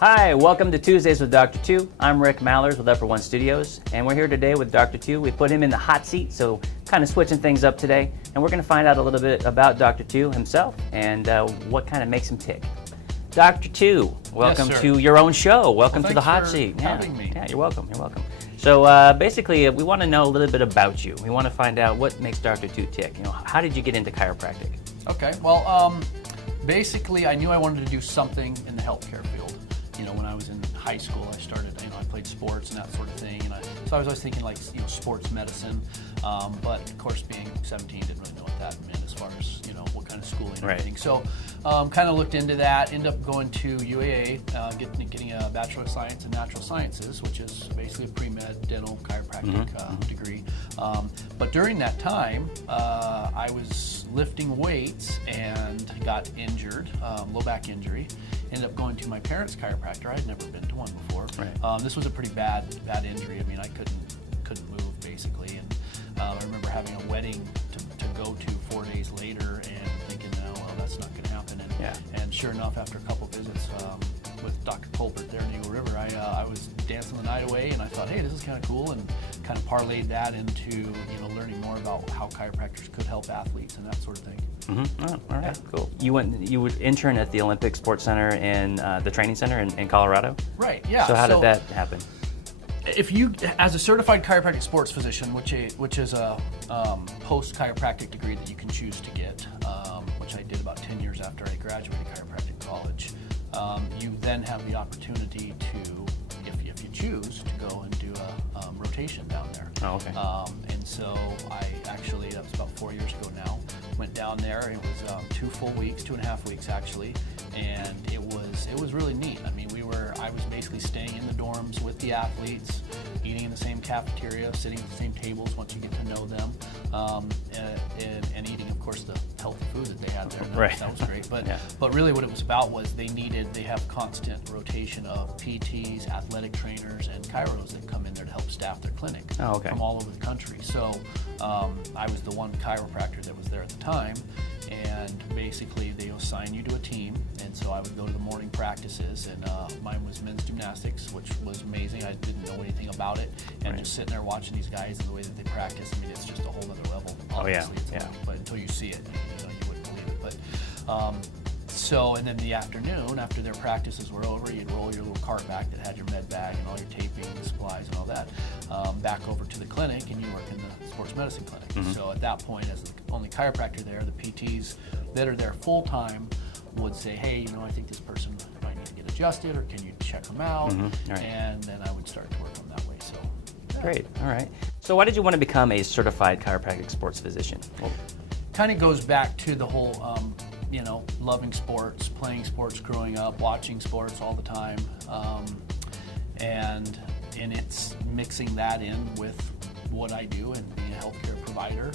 Hi, welcome to Tuesdays with Dr. Tew. I'm Rick Mallers with Upper One Studios, and we're here today with Dr. Tew. We put him in the hot seat, so kind of switching things up today, and we're going to find out a little bit about Dr. Tew himself and what kind of makes him tick. Dr. Tew, welcome to your own show. Welcome to the hot seat. Having me. Yeah, you're welcome. You're welcome. So basically, we want to know a little bit about you. We want to find out what makes Dr. Tew tick. You know, how did you get into chiropractic? Okay. Well, basically, I knew I wanted to do something in the healthcare field. You know, when I was in high school, I started, I played sports and that sort of thing. And so I was always thinking like, sports medicine. But of course, being 17, didn't really know what that meant as far as, what kind of schooling and everything. So kind of looked into that, ended up going to UAA, getting a Bachelor of Science in Natural Sciences, which is basically a pre-med dental chiropractic degree. But during that time, I was lifting weights and got injured, low back injury. Ended up going to my parents' chiropractor. I had never been to one before. Right. This was a pretty bad injury. I mean, I couldn't move basically, and I remember having a wedding to go to 4 days later and thinking, no, well, that's not going to happen. And sure enough, after a couple visits with Dr. Colbert there in Eagle River, I was dancing the night away, and I thought, hey, this is kind of cool, and kind of parlayed that into learning more about how chiropractors could help athletes and that sort of thing. Mm-hmm. Oh, all right, cool. You would intern at the Olympic Sports Center and the training center in Colorado? Right, yeah. So how did that happen? If you, as a certified chiropractic sports physician, which is a post-chiropractic degree that you can choose to get, which I did about 10 years after I graduated chiropractic college, you then have the opportunity to, if you choose, to go and do a rotation down there. Oh, okay. And so I actually, that was about 4 years ago now, went down there. It was 2 full weeks, 2.5 weeks actually, and it was really neat. I mean, I was basically staying in the dorms with the athletes, eating in the same cafeteria, sitting at the same tables once you get to know them, and eating, of course, the healthy food that they had there. That was great. But really what it was about was they have constant rotation of PTs, athletic trainers, and chiros that come in there to help staff their clinic from all over the country. So I was the one chiropractor that was there at the time, and basically they assign you to a team, and so I would go to the morning practices, and mine was men's gymnastics, which was amazing. I didn't know anything about it, and just sitting there watching these guys and the way that they practice, I mean, it's just a whole other level. Obviously, but until you see it, you wouldn't believe it. But so, and then the afternoon, after their practices were over, you'd roll your little cart back that had your med bag and all your taping, supplies, and all that, back over to the clinic, and you work in the sports medicine clinic. Mm-hmm. So at that point, as the only chiropractor there, the PTs that are there full time would say, hey, I think this person might need to get adjusted, or can you check them out? Mm-hmm. Right. And then I would start to work on that way. So great. All right. So why did you want to become a certified chiropractic sports physician? Well, kind of goes back to the whole loving sports, playing sports growing up, watching sports all the time, and it's mixing that in with what I do and being a healthcare provider.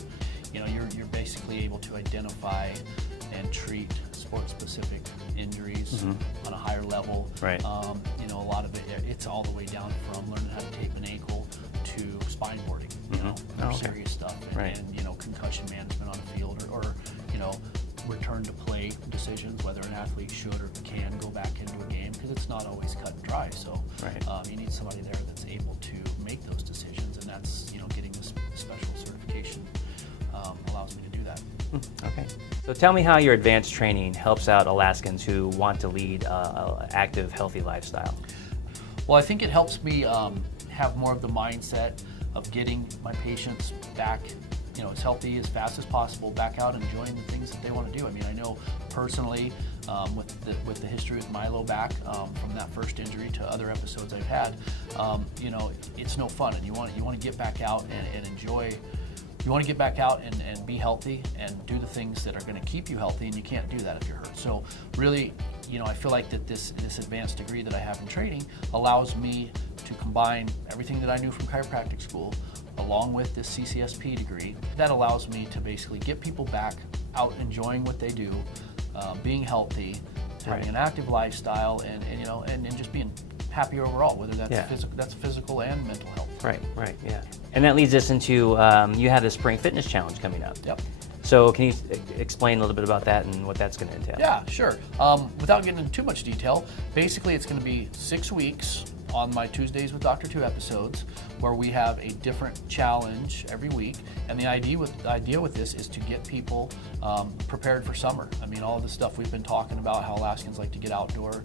You're basically able to identify and treat sports-specific injuries on a higher level. Right. A lot of it's all the way down from learning how to tape an ankle to spine boarding. Serious stuff, and concussion management on the field, or return to play decisions, whether an athlete should or can go back into a game, because it's not always cut and dry. So you need somebody there that's able to make those decisions, and that's getting this special certification allows me to do that. Okay. So tell me how your advanced training helps out Alaskans who want to lead an active, healthy lifestyle. Well, I think it helps me have more of the mindset of getting my patients back as healthy as fast as possible, back out enjoying the things that they want to do. I mean, I know personally with the history with my low back, from that first injury to other episodes I've had, it's no fun, and you want to get back out and enjoy. You want to get back out and be healthy and do the things that are going to keep you healthy, and you can't do that if you're hurt. So really, I feel like that this advanced degree that I have in training allows me to combine everything that I knew from chiropractic school along with this CCSP degree. That allows me to basically get people back out enjoying what they do, being healthy, having an active lifestyle, and just being happy overall, whether that's physical and mental health. Right, yeah. And that leads us into, you have the Spring Fitness Challenge coming up. Yep. So can you explain a little bit about that and what that's going to entail? Yeah, sure. Without getting into too much detail, basically it's going to be 6 weeks on my Tuesdays with Dr. 2 episodes, where we have a different challenge every week. And the idea with this is to get people prepared for summer. I mean, all of the stuff we've been talking about, how Alaskans like to get outdoor,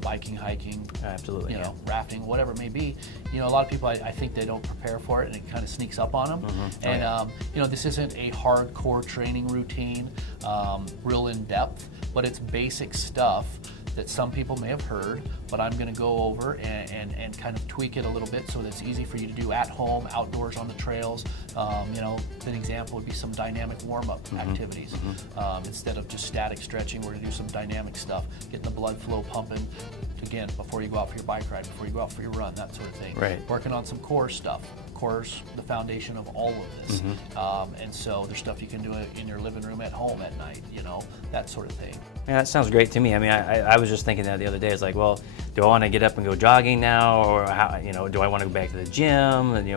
biking, hiking, absolutely, rafting, whatever it may be. A lot of people, I think they don't prepare for it, and it kind of sneaks up on them. Mm-hmm. And this isn't a hardcore training routine, real in depth, but it's basic stuff that some people may have heard, but I'm going to go over and kind of tweak it a little bit so that it's easy for you to do at home, outdoors on the trails. An example would be some dynamic warm-up activities. Instead of just static stretching, we're going to do some dynamic stuff, getting the blood flow pumping, again, before you go out for your bike ride, before you go out for your run, that sort of thing. Right. Working on some core stuff. Core's the foundation of all of this. And so there's stuff you can do in your living room at home at night, that sort of thing. Yeah, that sounds great to me. I mean, I was just thinking that the other day. It's like, well, do I want to get up and go jogging now, or how, do I want to go back to the gym? And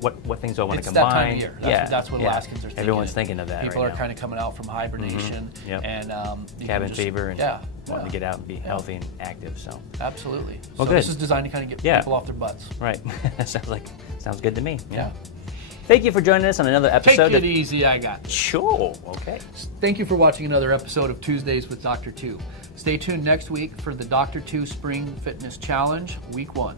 what things do I want to combine? It's that time of year. That's what Alaskans are thinking. Everyone's thinking of that. People right are kind of coming out from hibernation and cabin fever and wanting to get out and be Yeah. healthy and active. So absolutely. Well, so good. This is designed to kind of get people off their butts. Right. Sounds good to me. Yeah. Thank you for joining us on another episode. Take it easy, I got you. Sure. Okay. Thank you for watching another episode of Tuesdays with Dr. 2. Stay tuned next week for the Dr. 2 Spring Fitness Challenge, Week 1.